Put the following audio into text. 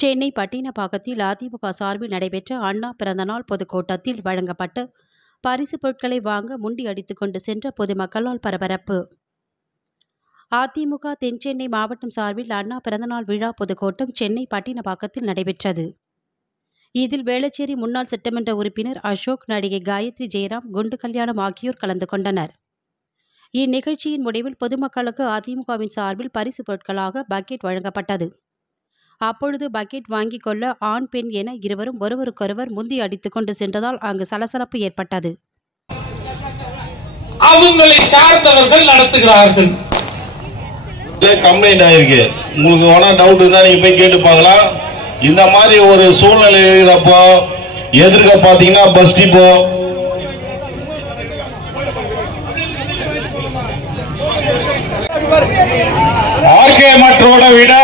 சென்னை பட்டினப்பாக்கத்தில் அதிமுக சார்பில் நடைபெற்ற அண்ணா பிறந்தநாள் பொதுக்கூட்டத்தில் வழங்கப்பட்ட பரிசுப் பொருட்களை வாங்க முண்டி அடித்துக் கொண்டு சென்ற பொதுமக்களால் பரபரப்பு. அதிமுக தென்சென்னை மாவட்டம் சார்பில் அண்ணா பிறந்தநாள் விழா பொதுக்கூட்டம் சென்னை பட்டினப்பாக்கத்தில் நடைபெற்றது. இதில் வேளச்சேரி முன்னாள் சட்டமன்ற உறுப்பினர் அசோக், நடிகை காயத்ரி ஜெயராம், குண்டு கல்யாணம் ஆகியோர் கலந்து கொண்டனர். இந்நிகழ்ச்சியின் முடிவில் பொதுமக்களுக்கு அதிமுகவின் சார்பில் பரிசுப் பொருட்களாக பக்கெட் வழங்கப்பட்டது. அப்பொழுது பக்கெட் வாங்கிக் கொள்ள ஆண், பெண் என இருவரும் ஒருவருக்கொருவர் முந்தி அடித்துக் கொண்டு சென்றதால் அங்கு சலசலப்பு ஏற்பட்டது. அவங்களை சார்ந்தவர்கள் நடத்துகிறார்கள். கம்ப்ளைண்ட் ஆயிருக்கு. உங்களுக்கு வேணா டவுட் இருந்தா நீங்க போய் கேட்டு பார்க்கலாம். இந்த மாதிரி ஒரு சூழ்நிலை இருக்கிறப்போ எதிர்க்க பாத்தீங்கன்னா பஸ் டிப்போ, ஆர்கே மற்றோட விட